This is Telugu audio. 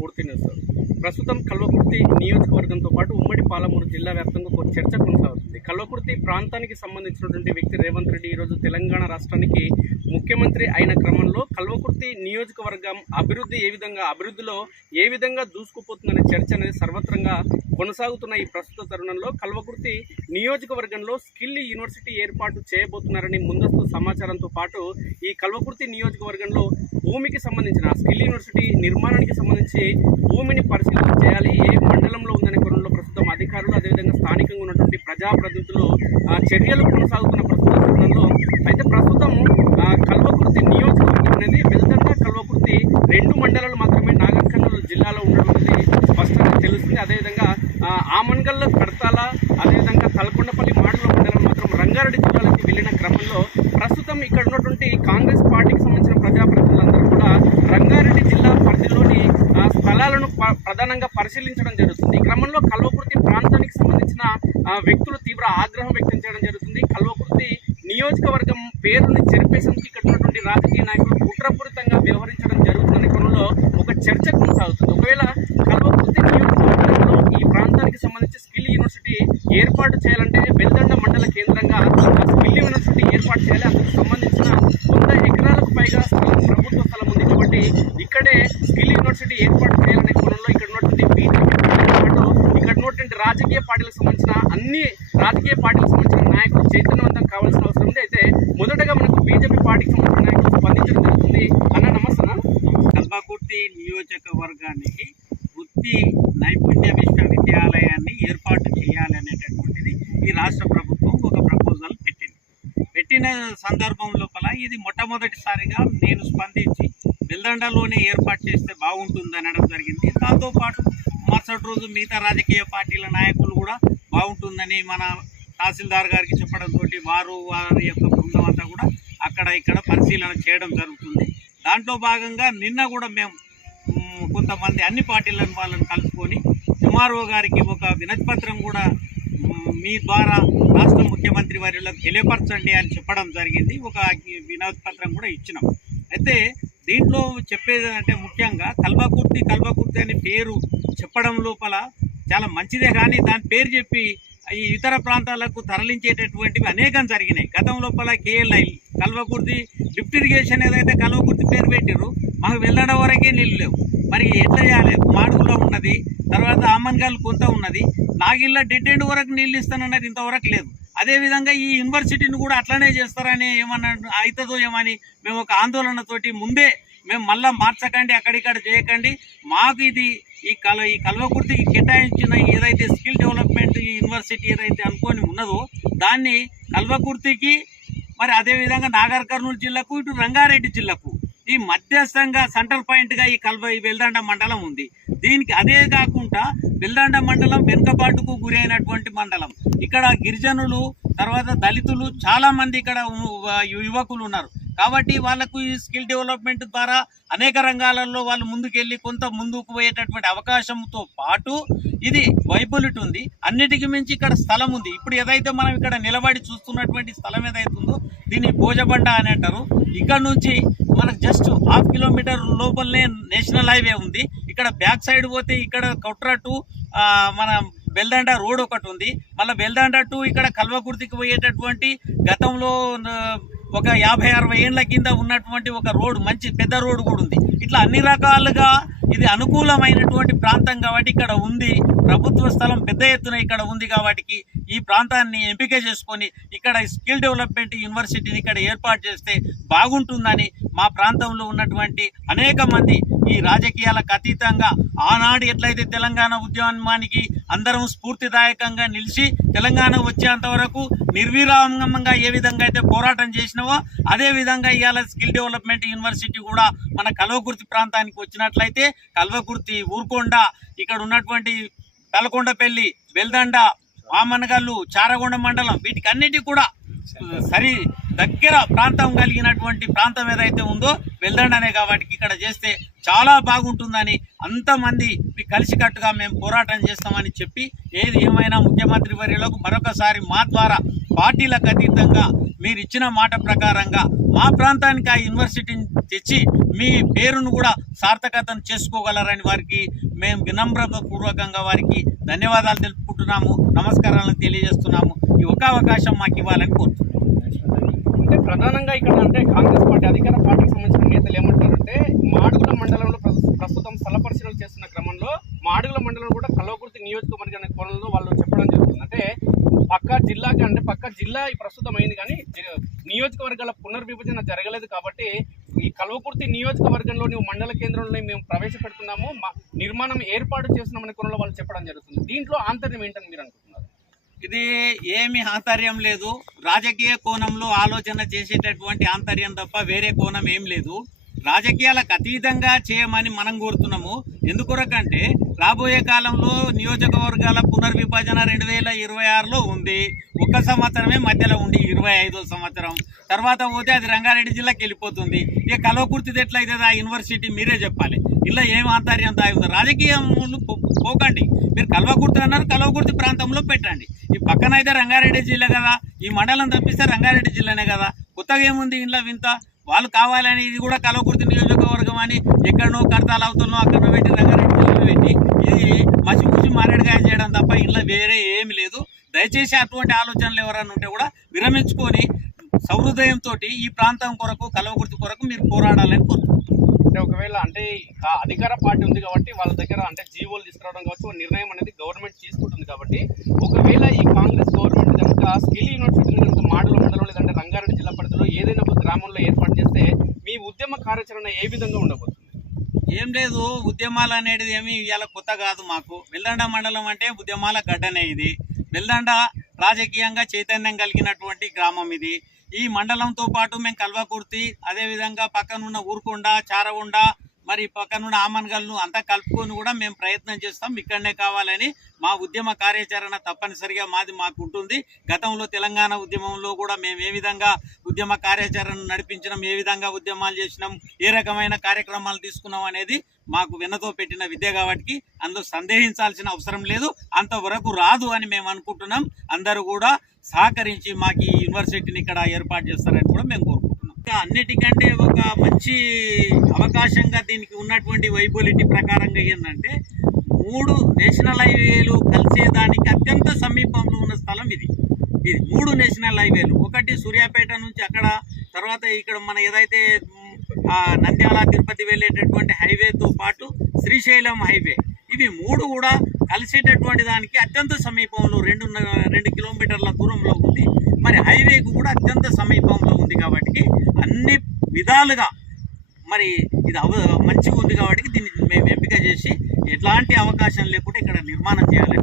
పూర్తి న్యూస్. ప్రస్తుతం కల్వకుర్తి నియోజకవర్గంతో పాటు ఉమ్మడి పాలమూరు జిల్లా వ్యాప్తంగా ఒక చర్చ కొనసాగుతుంది. కల్వకుర్తి ప్రాంతానికి సంబంధించినటువంటి వ్యక్తి రేవంత్ రెడ్డి ఈరోజు తెలంగాణ రాష్ట్రానికి ముఖ్యమంత్రి అయిన క్రమంలో కల్వకుర్తి నియోజకవర్గం అభివృద్ధిలో ఏ విధంగా దూసుకుపోతుందనే చర్చ అనేది సర్వత్రంగా కొనసాగుతున్న ఈ ప్రస్తుత తరుణంలో కల్వకుర్తి నియోజకవర్గంలో స్కిల్ యూనివర్సిటీ ఏర్పాటు చేయబోతున్నారని ముందస్తు సమాచారంతో పాటు ఈ కల్వకుర్తి నియోజకవర్గంలో భూమికి సంబంధించిన స్కిల్ యూనివర్సిటీ నిర్మాణానికి సంబంధించి భూమిని పరిశీలన చేయాలి, ఏ మండలంలో ఉందనే కోణంలో ప్రస్తుతం అధికారులు అదేవిధంగా స్థానికంగా ఉన్నటువంటి ప్రజాప్రతినిధులు చర్యలు కొనసాగుతున్న ప్రస్తుత తరుణంలో అయితే ప్రస్తుతం కల్వకుర్తి నియోజకవర్గం అనేది వెల్దండ కల్వకుర్తి 2 మండలాలు మాత్రమే నాగర్ కర్నూలు జిల్లాలో ఉండడం అనేది స్పష్టంగా తెలుస్తుంది. అదేవిధంగా ఆమన్గల్, కడతాల, అదేవిధంగా తలకొండపల్లి మాడల మండలం మాత్రం రంగారెడ్డి జిల్లాలోకి వెళ్ళిన క్రమంలో ప్రస్తుతం ఇక్కడ ఉన్నటువంటి కాంగ్రెస్ పార్టీకి సంబంధించిన ప్రజాప్రతినిధులందరూ కూడా రంగారెడ్డి జిల్లా పరిధిలోని స్థలాలను ప్రధానంగా పరిశీలించడం జరుగుతుంది. ఈ క్రమంలో కల్వకుర్తి ప్రాంతానికి సంబంధించిన వ్యక్తులు తీవ్ర ఆగ్రహం వ్యక్తం చేయడం జరుగుతుంది. కల్వకుర్తి నియోజకవర్గం పేరుని చెరిపేసేందుకు ఇక్కడ ఉన్నటువంటి రాజకీయ నాయకులు కుట్రపూరితంగా వ్యవహరించడం జరుగుతుందనే క్రమంలో ఒక చర్చ కొనసాగుతుంది. ఒకవేళ కల్వకుర్తి నియోజకవర్గంలో ఈ ప్రాంతానికి సంబంధించి స్కిల్ యూనివర్సిటీ ఏర్పాటు చేయాలంటే వెల్దండ మండల కేంద్రంగా స్కిల్ యూనివర్సిటీ ఏర్పాటు చేయాలి. అందుకు సంబంధించిన 100 ఎకరాలకు పైగా స్థలం ప్రభుత్వ స్థలం ఉంది కాబట్టి ఇక్కడే స్కిల్ యూనివర్సిటీ ఏర్పాటు చేయాలనే కోణంలో ఇక్కడ ఉన్నటువంటి బీజేపీ పాటు ఇక్కడ ఉన్నటువంటి రాజకీయ పార్టీలకు సంబంధించిన అన్ని రాజకీయ పార్టీలకు సంబంధించిన నాయకులు చైతన్యవంతం కావాల్సిన అవసరం ఉంది. అయితే మొదటగా మనకు బీజేపీ పార్టీకి సంబంధించిన నాయకులు స్పందించడం జరుగుతుంది. అన్న నమస్తే. కల్వకుర్తి నియోజకవర్గానికి వృత్తి నైపుణ్య విశ్వవిద్యాలయాన్ని ఏర్పాటు చేయాలనేటటువంటిది ఈ రాష్ట్ర ప్రభుత్వం ఒక ప్రపోజల్ పెట్టిన సందర్భం లోపల ఇది మొట్టమొదటిసారిగా నేను స్పందించి వెల్దండలోనే ఏర్పాటు చేస్తే బాగుంటుంది అనడం జరిగింది. దాంతోపాటు మరుసటి రోజు మిగతా రాజకీయ పార్టీల నాయకులు కూడా బాగుంటుందని మన తహసీల్దార్ గారికి చెప్పడంతో వారి యొక్క బృందం అంతా కూడా అక్కడ ఇక్కడ పరిశీలన చేయడం జరుగుతుంది. దాంట్లో భాగంగా నిన్న కూడా మేము కొంతమంది అన్ని పార్టీలను వాళ్ళని కలుపుకొని ఎంఆర్ఓ గారికి ఒక వినతిపత్రం కూడా మీ ద్వారా రాష్ట్ర ముఖ్యమంత్రి వర్యులకు తెలియపరచండి అని చెప్పడం జరిగింది. ఒక వినతిపత్రం కూడా ఇచ్చినాం. అయితే దీంట్లో చెప్పేది అంటే ముఖ్యంగా కల్వకుర్తి అని పేరు చెప్పడం లోపల చాలా మంచిదే, కానీ దాని పేరు చెప్పి ఈ ఇతర ప్రాంతాలకు తరలించేటటువంటివి అనేకం జరిగినాయి. గతం లోపల కేఎల్ఐ కల్వకుర్తి లిఫ్ట్ ఇరిగేషన్ ఏదైతే కల్వకుర్తి పేరు పెట్టారు, మాకు వెళ్ళడం వరకే నీళ్ళు లేవు. మరి ఎట్లా చేయాలి? మాడుగులో ఉన్నది, తర్వాత ఆమన్గల్ కొంత ఉన్నది, నాగిళ్ళ డెడ్ ఎండ్ వరకు నీళ్ళు ఇస్తానన్నది ఇంతవరకు లేదు. అదేవిధంగా ఈ యూనివర్సిటీని కూడా అట్లనే చేస్తారని ఏమన్నా అవుతుందో ఏమని మేము ఒక ఆందోళనతోటి ముందే మేము మళ్ళీ మార్చకండి, అక్కడిక్కడ చేయకండి, మాకు ఇది ఈ కల్వకుర్తికి కేటాయించిన ఏదైతే స్కిల్ డెవలప్మెంట్ యూనివర్సిటీ ఏదైతే అనుకొని ఉన్నదో దాన్ని కల్వకుర్తికి మరి అదేవిధంగా నాగర్ కర్నూలు జిల్లాకు ఇటు రంగారెడ్డి జిల్లాకు ఈ మధ్యస్థంగా సెంట్రల్ పాయింట్గా ఈ వెల్దండ మండలం ఉంది. దీనికి అదే కాకుండా వెల్దండ మండలం వెనుకబాటుకు గురైనటువంటి మండలం. ఇక్కడ గిరిజనులు తర్వాత దళితులు చాలా మంది ఇక్కడ యువకులు ఉన్నారు. కాబట్టి వాళ్ళకు ఈ స్కిల్ డెవలప్మెంట్ ద్వారా అనేక రంగాలలో వాళ్ళు ముందుకెళ్ళి కొంత ముందుకు పోయేటటువంటి అవకాశంతో పాటు ఇది వైబిలిటీ ఉంది. అన్నిటికీ మించి ఇక్కడ స్థలం ఉంది. ఇప్పుడు ఏదైతే మనం ఇక్కడ నిలబడి చూస్తున్నటువంటి స్థలం ఏదైతే ఉందో దీన్ని భోజబండ అని అంటారు. ఇక్కడ నుంచి మనకు జస్ట్ 1/2 కిలోమీటర్ లోపలనే నేషనల్ హైవే ఉంది. ఇక్కడ బ్యాక్ సైడ్ పోతే ఇక్కడ కొట్రా టు మన వెల్దండ రోడ్ ఒకటి ఉంది. మళ్ళీ వెల్దండ టు ఇక్కడ కల్వకుర్తికి పోయేటటువంటి గతంలో ఒక 50-60 ఏళ్ల కింద ఉన్నటువంటి ఒక రోడ్, మంచి పెద్ద రోడ్ కూడా ఉంది. ఇట్లా అన్ని రకాలుగా ఇది అనుకూలమైనటువంటి ప్రాంతం కాబట్టి ఇక్కడ ఉంది. ప్రభుత్వ స్థలం పెద్ద ఎత్తున ఇక్కడ ఉంది కాబట్టి ఈ ప్రాంతాన్ని ఎంపిక చేసుకొని ఇక్కడ స్కిల్ డెవలప్మెంట్ యూనివర్సిటీని ఇక్కడ ఏర్పాటు చేస్తే బాగుంటుందని మా ప్రాంతంలో ఉన్నటువంటి అనేక మంది ఈ రాజకీయాలకు అతీతంగా ఆనాడు ఎట్లయితే తెలంగాణ ఉద్యమానికి అందరం స్ఫూర్తిదాయకంగా నిలిచి తెలంగాణ వచ్చేంత వరకు నిర్విరామంగా ఏ విధంగా అయితే పోరాటం చేసినావో అదేవిధంగా ఇవాళ స్కిల్ డెవలప్మెంట్ యూనివర్సిటీ కూడా మన కల్వకుర్తి ప్రాంతానికి వచ్చినట్లయితే కల్వకుర్తి, ఊరుకొండ, ఇక్కడ ఉన్నటువంటి తలకొండపల్లి, వెల్దండ, ఆమన్గల్లు, చారగొండ మండలం వీటికి అన్నిటికీ కూడా సరి దగ్గర ప్రాంతం కలిగినటువంటి ప్రాంతం ఏదైతే ఉందో వెల్దండనే కాబట్టి ఇక్కడ చేస్తే చాలా బాగుంటుందని అంతమంది కలిసికట్టుగా మేము పోరాటం చేస్తామని చెప్పి ఏది ఏమైనా ముఖ్యమంత్రి వర్యులకు మరొకసారి మా ద్వారా పార్టీలకు అతీతంగా మీరు ఇచ్చిన మాట ప్రకారంగా మా ప్రాంతానికి ఆ యూనివర్సిటీని తెచ్చి మీ పేరును కూడా సార్థకతను చేసుకోగలరని వారికి మేము వినమ్రపూర్వకంగా వారికి ధన్యవాదాలు తెలుపుకుంటున్నాము, నమస్కారాలను తెలియజేస్తున్నాము. ఈ ఒక అవకాశం మాకు ఇవ్వాలని కోరుతున్నాము. అంటే ప్రధానంగా ఇక్కడ అంటే కాంగ్రెస్ పార్టీ అధికార పార్టీకి సంబంధించిన నేతలు ఏమంటారంటే మాడుగుల మండలంలో ప్రస్తుతం స్థల పరిశీలన చేస్తున్న క్రమంలో మాడుగుల మండలం కూడా కల్వకుర్తి నియోజకవర్గ కోణంలో వాళ్ళు చెప్పడం జరుగుతుంది. అంటే పక్క జిల్లా ప్రస్తుతం అయింది కానీ నియోజకవర్గాల పునర్విభజన జరగలేదు కాబట్టి ఈ కల్వకుర్తి నియోజకవర్గంలోని మండల కేంద్రంలో మేము ప్రవేశపెడుతున్నాము, నిర్మాణం ఏర్పాటు చేస్తున్నామనే కోణంలో వాళ్ళు చెప్పడం జరుగుతుంది. దీంట్లో ఆంతర్యం ఏంటని మీరు అనుకుంటున్నారు? ఇది ఏమి ఆంతర్యం లేదు, రాజకీయ కోణంలో ఆలోచన చేసేటటువంటి ఆంతర్యం తప్ప వేరే కోణం ఏం లేదు. రాజకీయాలకు అతీతంగా చేయమని మనం కోరుతున్నాము. ఎందుకొరకంటే రాబోయే కాలంలో నియోజకవర్గాల పునర్విభజన 2026లో ఉంది. ఒక్క సంవత్సరమే మధ్యలో ఉండి 25వ సంవత్సరం తర్వాత పోతే అది రంగారెడ్డి జిల్లాకి వెళ్ళిపోతుంది. ఇక కల్వకుర్తిది ఎట్లయితే ఆ యూనివర్సిటీ మీరే చెప్పాలి. ఇలా ఏం ఆంతర్యం తాగుంది? రాజకీయములు పోకండి. మీరు కల్వకుర్తి అన్నారు, కల్వకుర్తి ప్రాంతంలో పెట్టండి. ఈ పక్కన అయితే రంగారెడ్డి జిల్లా కదా, ఈ మండలం తప్పిస్తే రంగారెడ్డి జిల్లానే కదా. కొత్తగా ఏముంది ఇంట్లో వింత? వాళ్ళు కావాలని ఇది కూడా కల్వకుర్తి నియోజకవర్గం అని ఎక్కడనో కడతాలు అవుతున్నో అక్కడ పెట్టి రంగారెడ్డి జిల్లాలో పెట్టి ఇది మసిపూసి మారేడుగా చేయడం తప్ప ఇంట్లో వేరే ఏమి లేదు. దయచేసి అటువంటి ఆలోచనలు ఎవరైనా ఉంటే కూడా విరమించుకొని సౌహృదయంతో ఈ ప్రాంతం కొరకు కల్వకుర్తి కొరకు మీరు పోరాడాలని కోరుతున్నాను. అంటే ఒకవేళ అంటే అధికార పార్టీ ఉంది కాబట్టి వాళ్ళ దగ్గర అంటే జీవోలు తీసుకురావడం కావచ్చు, నిర్ణయం అనేది గవర్నమెంట్ తీసుకుంటుంది కాబట్టి ఒకవేళ ఈ కాంగ్రెస్ గవర్నమెంట్ కనుక స్కిల్ యూనివర్సిటీ కనుక మాడుల మండలం లేదంటే రంగారెడ్డి జిల్లా పరిధిలో ఏదైనా ఒక గ్రామంలో ఏర్పాటు చేస్తే మీ ఉద్యమ కార్యాచరణ ఏ విధంగా ఉండబోతుంది? ఏం లేదు, ఉద్యమాలు అనేది ఏమి ఇవాళ కొత్త కాదు మాకు. వెల్దండ మండలం అంటే ఉద్యమాల గడ్డనే ఇది. వెల్దండ రాజకీయంగా చైతన్యం కలిగినటువంటి గ్రామం ఇది. ఈ మండలంతో పాటు మేము కల్వకుర్తి, అదేవిధంగా పక్కనున్న ఊరుకొండ, చారగొండ, మరి పక్కనున్న ఆమన్గల్ను అంతా కలుపుకొని కూడా మేము ప్రయత్నం చేస్తాం. ఇక్కడనే కావాలని మా ఉద్యమ కార్యాచరణ తప్పనిసరిగా మాకు ఉంటుంది. గతంలో తెలంగాణ ఉద్యమంలో కూడా మేము ఏ విధంగా ఉద్యమ కార్యాచరణ నడిపించినాం, ఏ విధంగా ఉద్యమాలు చేసినాం, ఏ రకమైన కార్యక్రమాలు తీసుకున్నాం అనేది మాకు వెన్నతో పెట్టిన విద్య కాబట్టి అందులో సందేహించాల్సిన అవసరం లేదు. అంతవరకు రాదు అని మేము అనుకుంటున్నాం. అందరూ కూడా సహకరించి మాకు ఈ యూనివర్సిటీని ఇక్కడ ఏర్పాటు చేస్తారని కూడా మేము కోరుకుంటున్నాం. అన్నిటికంటే ఒక మంచి అవకాశంగా దీనికి ఉన్నటువంటి వైబిలిటీ ప్రకారంగా ఏంటంటే 3 నేషనల్ హైవేలు కలిసేదానికి అత్యంత సమీపంలో ఉన్న స్థలం ఇది. 3 నేషనల్ హైవేలు, ఒకటి సూర్యాపేట నుంచి అక్కడ, తర్వాత ఇక్కడ మన ఏదైతే నంద్యాల తిరుపతి వెళ్ళేటటువంటి హైవేతో పాటు శ్రీశైలం హైవే, ఇవి 3 కూడా కలిసేటటువంటి దానికి అత్యంత సమీపంలో 2 కిలోమీటర్ల దూరంలో ఉంది. మరి హైవేకు కూడా అత్యంత సమీపంలో ఉంది కాబట్టి అన్ని విధాలుగా మరి ఇది మంచిగా ఉంది కాబట్టి దీన్ని మేము ఎంపిక చేసి ఎట్లాంటి అవకాశం లేకుండా ఇక్కడ నిర్మాణం చేయాలని